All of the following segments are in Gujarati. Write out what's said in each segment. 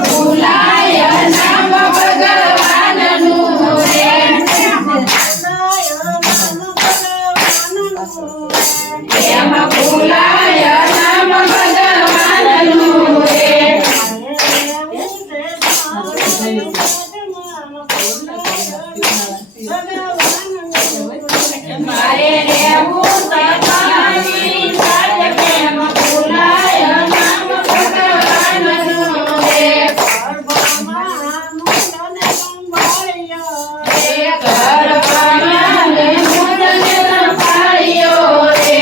ભૂલાય નામ ભગવાનનું રે કેમ ભૂલાય નામ ભગવાનનું રે મારે રહેવું તમારી સાથે કેમ ભૂલાય નામ ભગવાનનું રે ગર્ભમાં ને મુંડને સંભાળ્યો રે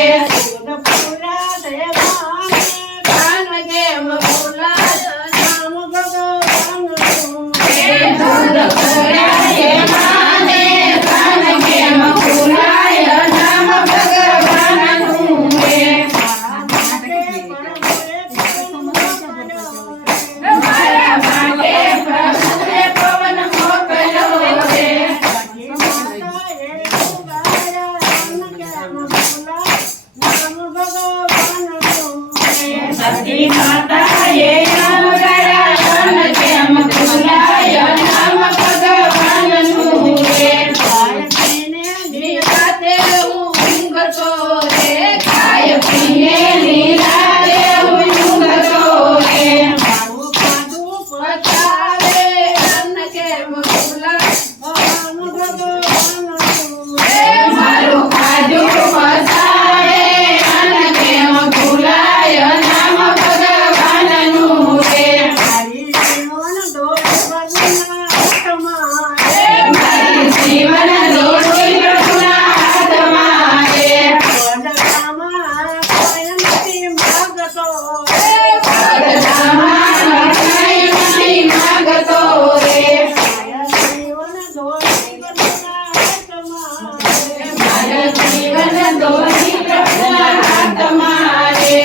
કાન કેમ ભૂલાય નામ ભગવાનનું રે દૂધ ભરાય માને કાન કેમ ભૂલાય નામ ભગવાનનું રે મારા માટે પ્રભુએ પવન મોકલ્યો રે સતી માતાએ નામ ગાયા તન કેમ ભૂલાય નામ ભગવાનનું રે નિરાતે ઊંઘતો રે ખાય પીને નિરાતે ઊંઘતો રે પચાવે અન્ન કેમ ભૂલાય મારું ખાધું પચાવે અન્ન કેમ ભૂલાય નામ ભગવાનનું રે મારી જીવન દોરી પ્રભુના હાથમાં રે બદલામાં કંઈ નથી માંગતો રે મારા જીવન દોરી પ્રભુના હાથમાં રે